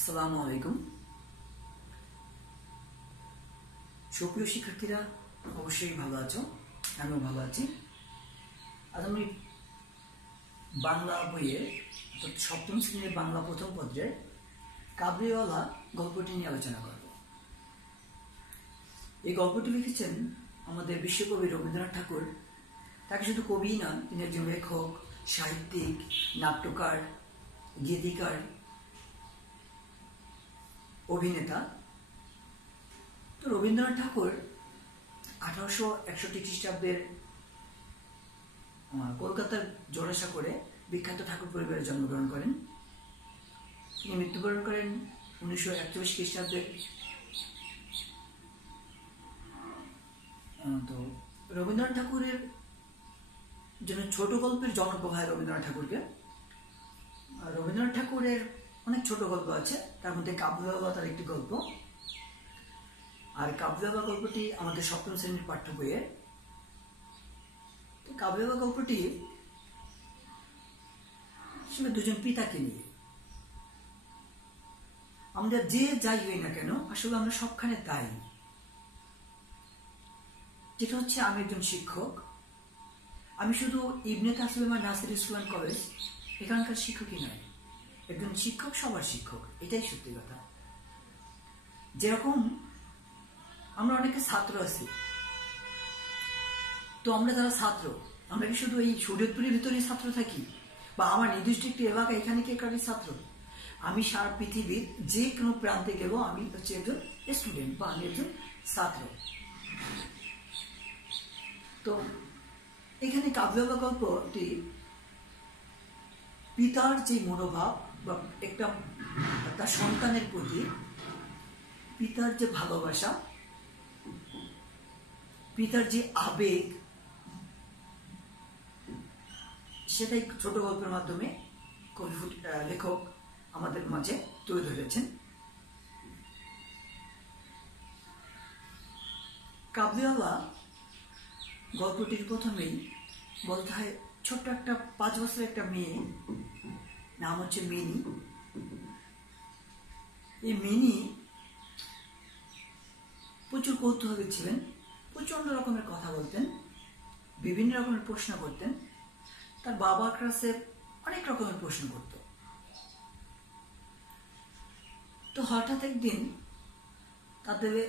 আসসালামু আলাইকুম। সুপ্রিয় শিক্ষার্থীরা, অবশ্যই ভালো আছো, আমিও ভালো আছি। আজ আমি বাংলা বইয়ের সপ্তম শ্রেণীর বাংলা প্রথম পত্রের কাবুলিওয়ালা গল্পটি নিয়ে আলোচনা করব। এই গল্পটি লিখেছেন আমাদের বিশ্বকবি রবীন্দ্রনাথ ঠাকুর। তাকে শুধু কবিই না, তিনি একজন লেখক, সাহিত্যিক, নাট্যকার, গীতিকার, অভিনেতা। তো রবীন্দ্রনাথ ঠাকুর 1861 খ্রিস্টাব্দের কলকাতার জোড়াসাঁকোরে বিখ্যাত ঠাকুর পরিবারে জন্মগ্রহণ করেন। তিনি মৃত্যুবরণ করেন 1941 খ্রিস্টাব্দে। তো রবীন্দ্রনাথ ঠাকুরের জন্য ছোট গল্পের জনক বলা হয় রবীন্দ্রনাথ ঠাকুরকে। রবীন্দ্রনাথ ঠাকুরের অনেক ছোট গল্প আছে, তার মধ্যে কাবুলিওয়ালা তার একটি গল্প। আর কাবুলিওয়ালা গল্পটি আমাদের সপ্তম শ্রেণীর পাঠ্য বইয়ে। কাবুলিওয়ালা গল্পটি আসলে দুজন পিতাকে নিয়ে। আমরা যে যাই হই না কেন, আসলে আমরা সবখানে তাই। যেটা হচ্ছে, আমি একজন শিক্ষক, আমি শুধু ইবনে তাসলিমা নাসির স্কুল কলেজ এখানকার শিক্ষকই নয়, একজন শিক্ষক সবার শিক্ষক, এটাই সত্যি কথা। যেরকম আমরা অনেকে ছাত্র আছি, তো আমরা যারা ছাত্র, আমরা কি শুধু এই শরীয়তপুরের ভিতরেই ছাত্র থাকি, বা আমার নির্দিষ্ট একটি এলাকা এখানে কি একারই ছাত্র? আমি সারা পৃথিবীর যে কোনো প্রান্তে গেলেও আমি হচ্ছে একজন স্টুডেন্ট বা আমি একজন ছাত্র। তো এখানে কাবুলিওয়ালা গল্পটি পিতার যে মনোভাব বা একটা তার সন্তানের প্রতি পিতার যে ভালোবাসা, পিতার যে আবেগ, সেটাই ছোট গল্পের মাধ্যমে লেখক আমাদের মাঝে তুলে ধরেছেন। কাবুলিওয়ালা গল্পটির প্রথমেই বলতে হয়, ছোট্ট একটা 5 বছরের একটা মেয়ে, নাম হচ্ছে মিনি। এই মিনি প্রচুর কৌতূহলী ছিলেন, প্রচন্ড রকমের কথা বলতেন, বিভিন্ন রকমের প্রশ্ন করতেন, তার বাবার কাছে অনেক রকমের প্রশ্ন করত। তো হঠাৎ একদিন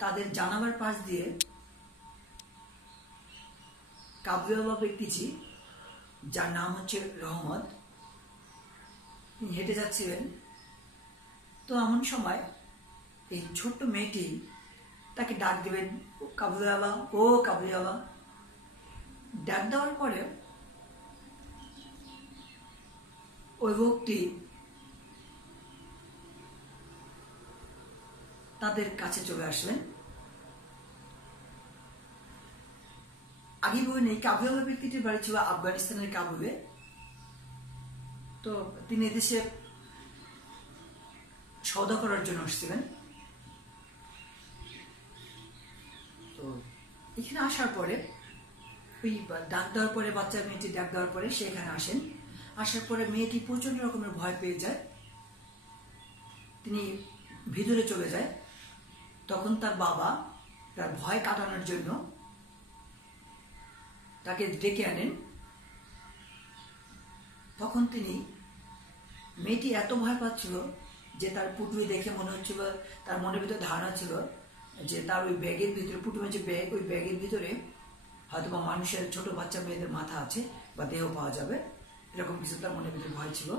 তাদের জানালার পাশ দিয়ে কাবুলিওয়ালা ব্যক্তিটি, যার নাম হচ্ছে রহমত, তিনি হেঁটে যাচ্ছিলেন। তো এমন সময় এই ছোট্ট মেয়েটি তাকে ডাক দেবেন, কাবুলিওয়ালা, ও কাবুলিওয়ালা। ডাক দেওয়ার পরে ওই লোকটি তাদের কাছে চলে আসলেন। আগে বলেন, এই কাবুলিওয়ালা ব্যক্তিটির বাড়ি ছিল আফগানিস্তানের কাবুলে। তো তিনি এদেশে সওদা করার জন্য আসছিলেন। তো এখানে আসার পরে ওই ডাক দেওয়ার পরে, বাচ্চা মেয়েটি ডাক দেওয়ার পরে সে এখানে আসেন। আসার পরে মেয়েটি প্রচন্ড রকমের ভয় পেয়ে যায়, তিনি ভিতরে চলে যায়। তখন তার বাবা তার ভয় কাটানোর জন্য তাকে ডেকে আনেন। তখন মেয়েটি এত ভয় পাচ্ছিল যে তার পুটুলি দেখে মনে হচ্ছিল, তার মনের ভিতরে ধারণা ছিল যে তার ওই ব্যাগের ভিতরে, পুটুলির যে ব্যাগ, ওই ব্যাগের ভিতরে হয়তো বা মানুষের, ছোট বাচ্চা মেয়েদের মাথা আছে বা দেহ পাওয়া যাবে, এরকম কিছু তার মনের ভিতরে ভয় ছিল।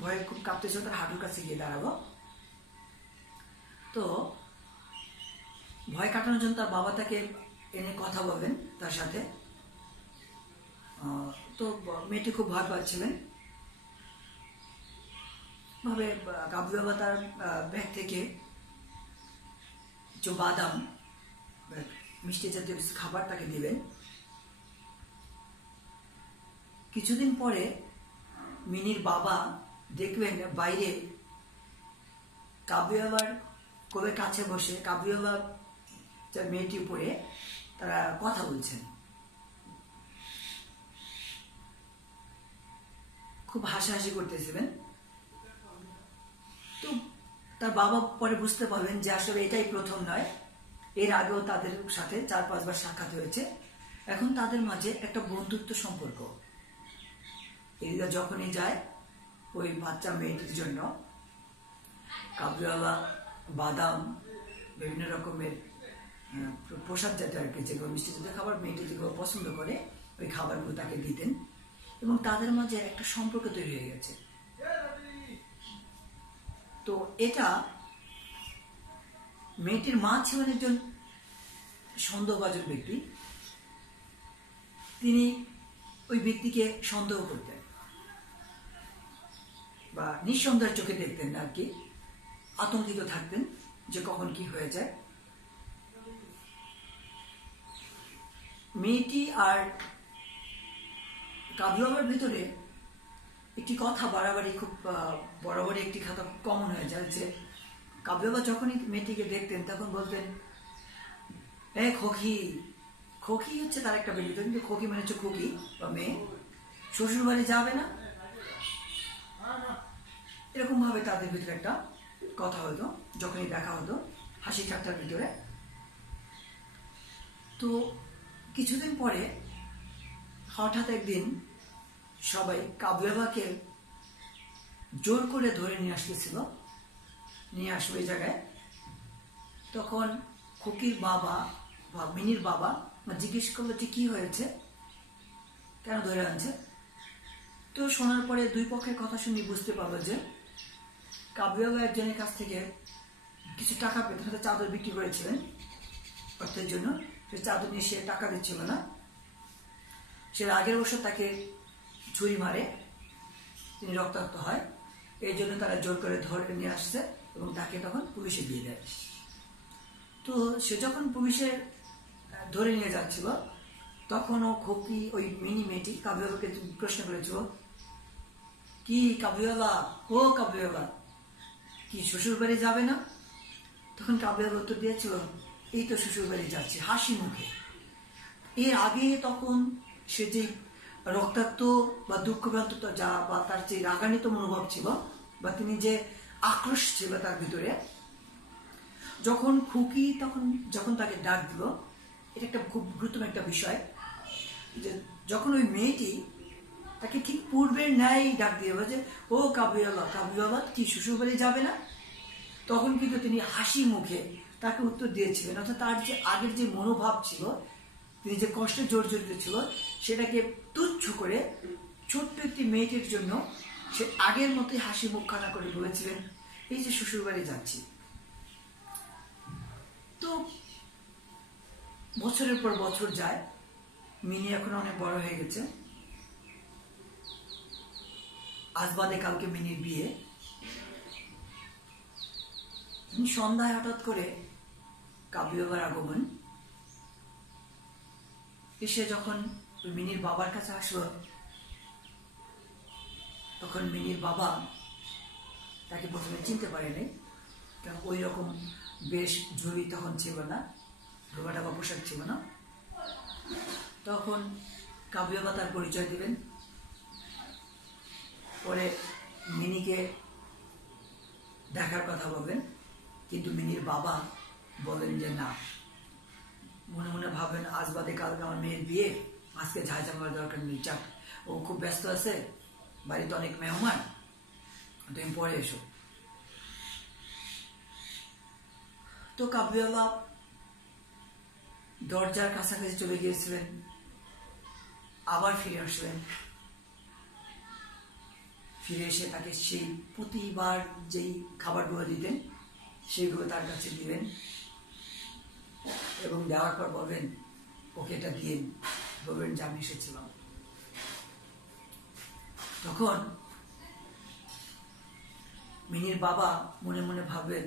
ভয়ে খুব কাঁপতেছিল, তার হাঁটুর কাছে গিয়ে দাঁড়ালো। তো ভয় কাটানোর জন্য তার বাবা তাকে এনে কথা বলবেন তার সাথে। তো মেয়েটি খুব ভয় পাচ্ছিলেন। ভাবে কাবুলিওয়ালা তার ব্যাগ থেকে কিছু বাদাম, মিষ্টি জাতীয় কিছু খাবার তাকে দিলেন। কিছুদিন পরে মিনির বাবা দেখবেন বাইরে কাবুলিওয়ালার কোলের কাছে বসে কাবুলিওয়ালা মেয়েটি উপরে তারা কথা বলছেন, খুব হাসাহাসি করতেছিলেন। তো তার বাবা পরে বুঝতে পারবেন যে আসলে এটাই প্রথম নয়, এর আগেও তাদের সাথে 4-5 বার সাক্ষাৎ হয়েছে। এখন তাদের মাঝে একটা বন্ধুত্ব সম্পর্ক। এরা যখনই যায় ওই বাচ্চা মেয়েটির জন্য কাবুলিওয়ালা বাদাম, বিভিন্ন রকমের প্রসাদ জাতীয় আর কি, যেগুলো মিষ্টি জাতীয় খাবার মেয়েটি যেগুলো পছন্দ করে ওই খাবারগুলো তাকে দিতেন, এবং তাদের মাঝে একটা সম্পর্ক তৈরি হয়ে গেছে। তো এটা মেয়েটির মা ছিলেন একজন সন্দেহভাজন ব্যক্তি। তিনি ওই ব্যক্তিকে সন্দেহ করতেন বা নিঃসন্দেহের চোখে দেখতেন আর কি, আতঙ্কিত থাকতেন যে কখন কি হয়ে যায়। মেয়েটি আর কাবুলিওয়ালার ভিতরে একটি কথা বাড়াবাড়ি খুব বরাবরই একটি কথা কমন হয়ে যায় যে কাবুলিওয়ালা যখনই মেয়েটিকে দেখতেন তখন বলতেন, খোকি। খোকি হচ্ছে তার একটা বেরিত, কিন্তু খোকি মানে হচ্ছে খুকি বা মেয়ে, শ্বশুর বাড়ি যাবে না, এরকম ভাবে তাদের ভিতরে একটা কথা হতো যখনই দেখা হতো, হাসি ঠাট্টার ভিতরে। তো কিছুদিন পরে হঠাৎ একদিন সবাই কাবুলিওয়ালাকে জোর করে ধরে নিয়ে আসলো এই জায়গায়। তখন খুকির বাবা বা মিনির বাবা জিজ্ঞেস করলো যে কি হয়েছে, কেন ধরে আনছে। তো শোনার পরে দুই পক্ষের কথা শুনে বুঝতে পারলো যে কাবুলিওয়ালা একজনের কাছ থেকে কিছু টাকা পেতে, হয়তো চাদর বিক্রি করেছিলেন অর্থের জন্য, সে চাদর নিয়ে সে টাকা দিচ্ছিল না। সে আগের বছর তাকে ছুরি মারে, তিনি রক্তাক্ত হয়, এই জন্য তারা জোর করে ধরে নিয়ে আসছে এবং তাকে তখন পুলিশে দিয়ে দেয়। তো সে যখন পুলিশে ধরে নিয়ে যাচ্ছিল তখন ও খোকি ওই মিনি মেয়েটি কাবুলিওয়ালাকে প্রশ্ন করেছিল, কি কাবুলিওয়ালা, ও কাবুলিওয়ালা, কি শ্বশুর বাড়ি যাবে না? তখন কাবুলিওয়ালা উত্তর দিয়েছিল, এই তো শ্বশুর বাড়ি যাচ্ছে, হাসি মুখে। এর আগে তখন সে যে রক্তাক্ত বা দুঃখভ্রান্ত যা বা তার যে রাগান্বিত মনোভাব ছিল বা তিনি যে আক্রোশ ছিল তার ভিতরে, যখন খুকি যখন তাকে ডাক দিল, এটা একটা খুব গুরুত্বপূর্ণ একটা বিষয় যে যখন ওই মেয়েটি তাকে ঠিক পূর্বের ন্যায় ডাক দিয়ে বলে যে, ও কাবুলিওয়ালা কি শ্বশুর বাড়ি যাবে না? তখন কিন্তু তিনি হাসি মুখে তাকে উত্তর দিয়েছিলেন। অর্থাৎ তার যে আগের যে মনোভাব ছিল, তিনি যে কষ্টে জর্জরিত ছিল, সেটাকে তুচ্ছ করে ছোট্ট একটি মেয়েটির জন্য সে আগের মতোই হাসি মুখ খানা করে বলেছিলেন, এই যে শ্বশুর বাড়ি যাচ্ছি। তো বছরের পর বছর যায়, মিনি এখন অনেক বড় হয়ে গেছে। আজ বাদে কালকে মিনির বিয়ে। সন্ধ্যায় হঠাৎ করে কাবুলিওয়ালার আগমন। এসে যখন মিনির বাবার কাছে আসলো, তখন মিনির বাবা তাকে প্রথমে চিনতে পারেনি, কারণ ওই রকম বেশ ঝুড়ি তখন ছিল না, ঢোকাটা বা পোশাক ছিল না। তখন কাবুলিওয়ালা তার পরিচয় দিলেন। পরে মিনিকে দেখার কথা বলবেন, কিন্তু মিনির বাবা বলেন যে না, মনে মনে ভাবেন আজ বাদে কালকে আমার মেয়ের বিয়ে, আজকে ঝাঁঝামেলার দরকার নেই, যাক ও খুব ব্যস্ত আছে, বাড়িতে অনেক মেহমান, তুমি পরে এসো। তো কাবুলিওয়ালা দরজার কাছাকাছি চলে গিয়েছিলেন, আবার ফিরে আসলেন। ফিরে এসে তাকে সেই প্রতিবার যেই খাবারগুলো দিতেন সেইগুলো তার কাছে দিবেন এবং দেওয়ার পর বলবেন, ওকে এটা দিয়ে বলবেন যে আমি এসেছিলাম। তখন মিনির বাবা মনে মনে ভাববেন,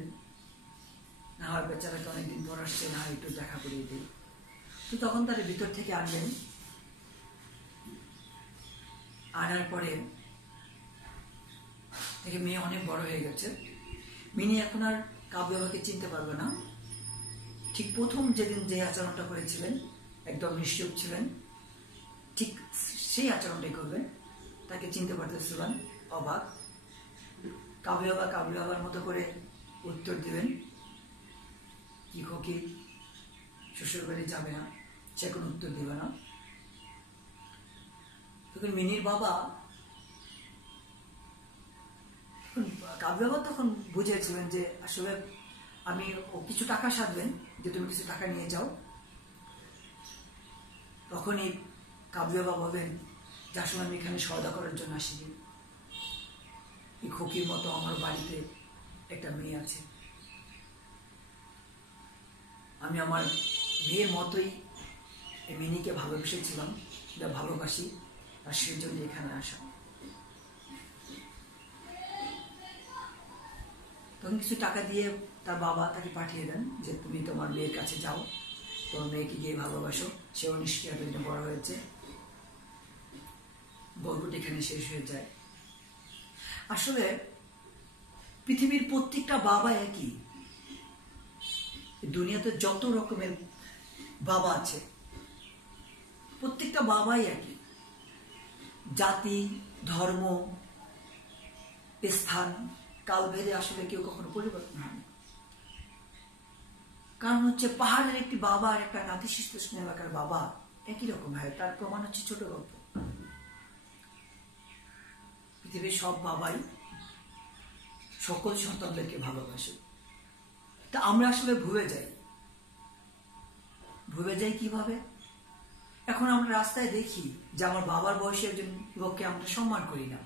না হয় বেচারাকে অনেকদিন পর আসছে, না হয় একটু দেখা করিয়ে দিই। তো তখন তার ভিতর থেকে আনবেন। আনার পরে দেখে মেয়ে অনেক বড় হয়ে গেছে। মিনি এখন আর কাবুলিওয়ালাকে চিনতে পারবে না। ঠিক প্রথম যেদিন যে আচরণটা করেছিলেন, একদম নিশ্চুপ ছিলেন, ঠিক সেই আচরণটাই করবেন। তাকে চিনতে পারতেছিলেন, অবাক। কাবুলিওয়ালার মতো করে উত্তর দেবেন কি খোকি শ্বশুর বাড়ি যাবে না, সে কোনো উত্তর দেবে না। তখন মিনির বাবা কাব্য বাবা তখন বুঝেছিলেন যে আসলে আমি ও কিছু টাকা সাধবেন, যে তুমি কিছু টাকা নিয়ে যাও। তখনই কাব্য বাবা বলবেন যে আসলে আমি এখানে সওদা করার জন্য আসিনি, এই খোকির মতো আমার বাড়িতে একটা মেয়ে আছে, আমি আমার মেয়ের মতোই এই মিনিকে ভালোবেসেছিলাম, যা ভালোবাসি, আর সেই জন্য এখানে আসা। তখন কিছু টাকা দিয়ে তার বাবা তাকে পাঠিয়ে দেন যে তুমি তোমার মেয়ের কাছে যাও, তোমার মেয়েকে গিয়ে ভালোবাসো। সেও নিশ্চয়ই এতদিনে বড় হয়েছে। গল্পটি এখানে শেষ হয়ে যায়। আসলে পৃথিবীর প্রত্যেকটা বাবা একই, দুনিয়াতে যত রকমের বাবা আছে প্রত্যেকটা বাবাই একই। জাতি, ধর্ম, স্থান, কালভেদে আসলে কেউ কখনো পরিবর্তন হয় না। কারণ হচ্ছে পাহাড়ের একটি বাবা আর একটা নাতিশীতোষ্ণ এলাকার বাবা একই রকম হয়। তার প্রমাণ হচ্ছে ছোট গল্প। পৃথিবীর সব বাবাই সকল সন্তানদেরকে ভালোবাসে। তা আমরা আসলে ভুলে যাই কিভাবে? এখন আমরা রাস্তায় দেখি যে আমার বাবার বয়সী একজন লোককে আমরা সম্মান করি না,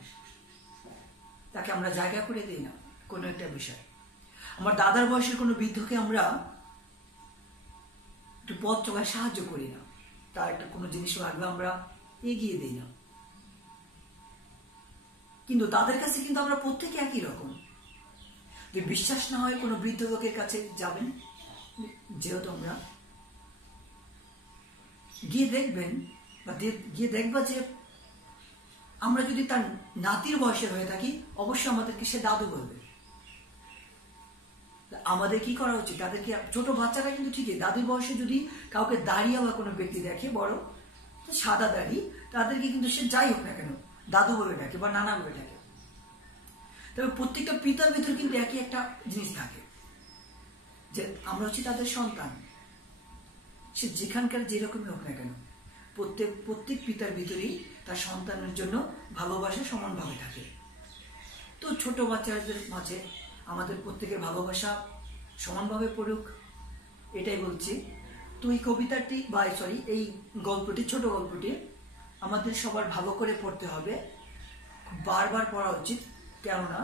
তাকে আমরা জায়গা করে দিই না কোনো একটা বিষয়। আমার দাদার বয়সের কোনো বৃদ্ধকে আমরা একটু পথ চলায় সাহায্য করি না, তার একটা কোনো জিনিস লাগবে আমরা এগিয়ে দিই না। কিন্তু তাদের কাছে কিন্তু আমরা প্রত্যেকে একই রকম। যে বিশ্বাস না হয় কোনো বৃদ্ধ লোকের কাছে যাবেন, যেহেতু আমরা গিয়ে দেখবেন বা গিয়ে দেখবা যে আমরা যদি তার নাতির বয়সের হয়ে থাকি অবশ্যই আমাদেরকে সে দাদু বলবে। আমাদের কি করা উচিত? তাদেরকে, ছোট বাচ্চারা কিন্তু ঠিকই দাদির বয়সে যদি কাউকে দাঁড়িয়ে বা কোনো ব্যক্তি দেখে বড় সাদা দাড়ি, তাদেরকে কিন্তু সে যাই হোক না কেন দাদু বলে ডাকে বা নানা বলে ডাকে। তবে প্রত্যেকটা পিতার ভিতরে কিন্তু একই একটা জিনিস থাকে যে আমরা হচ্ছে তাদের সন্তান। সে যেখানকার যেরকমই হোক না কেন প্রত্যেক পিতার ভিতরেই তার সন্তানের জন্য ভালোবাসা সমানভাবে থাকে। তো ছোট বাচ্চাদের মাঝে আমাদের প্রত্যেকের ভালোবাসা সমানভাবে পড়ুক, এটাই বলছি। তো এই কবিতাটি বা এই গল্পটি, ছোট গল্পটি আমাদের সবার ভালো করে পড়তে হবে, বারবার পড়া উচিত। কেননা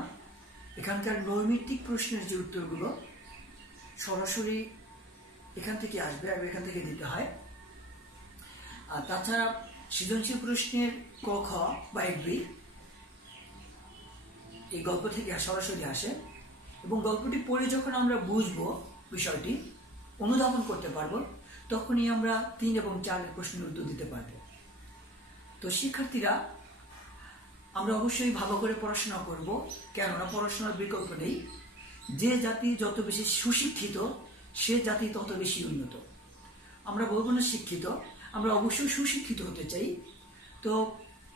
এখানকার নৈমিত্তিক প্রশ্নের যে উত্তরগুলো সরাসরি এখান থেকে আসবে আর এখান থেকে দিতে হয়। আর তাছাড়া সৃজনশীল প্রশ্নের ক, খ বা 1-2 এই গল্প থেকে সরাসরি আসে, এবং গল্পটি পড়ে যখন আমরা বুঝবো বিষয়টি, অনুধাবন করতে পারবো, তখনই আমরা 3 এবং 4 প্রশ্নের উত্তর দিতে পারবো। তো শিক্ষার্থীরা, আমরা অবশ্যই ভালো করে পড়াশোনা করব, কেননা পড়াশোনার বিকল্প নেই। যে জাতি যত বেশি সুশিক্ষিত সে জাতি তত বেশি উন্নত। আমরা বলবো না শিক্ষিত, আমরা অবশ্যই সুশিক্ষিত হতে চাই। তো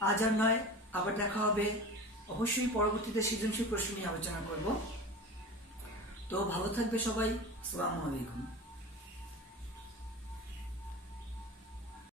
আজ আর নয়, আবার দেখা হবে। অবশ্যই পরবর্তীতে সৃজনশীল প্রশ্ন নিয়ে আলোচনা করব। তো ভালো থাকবে সবাই। আসসালামু আলাইকুম।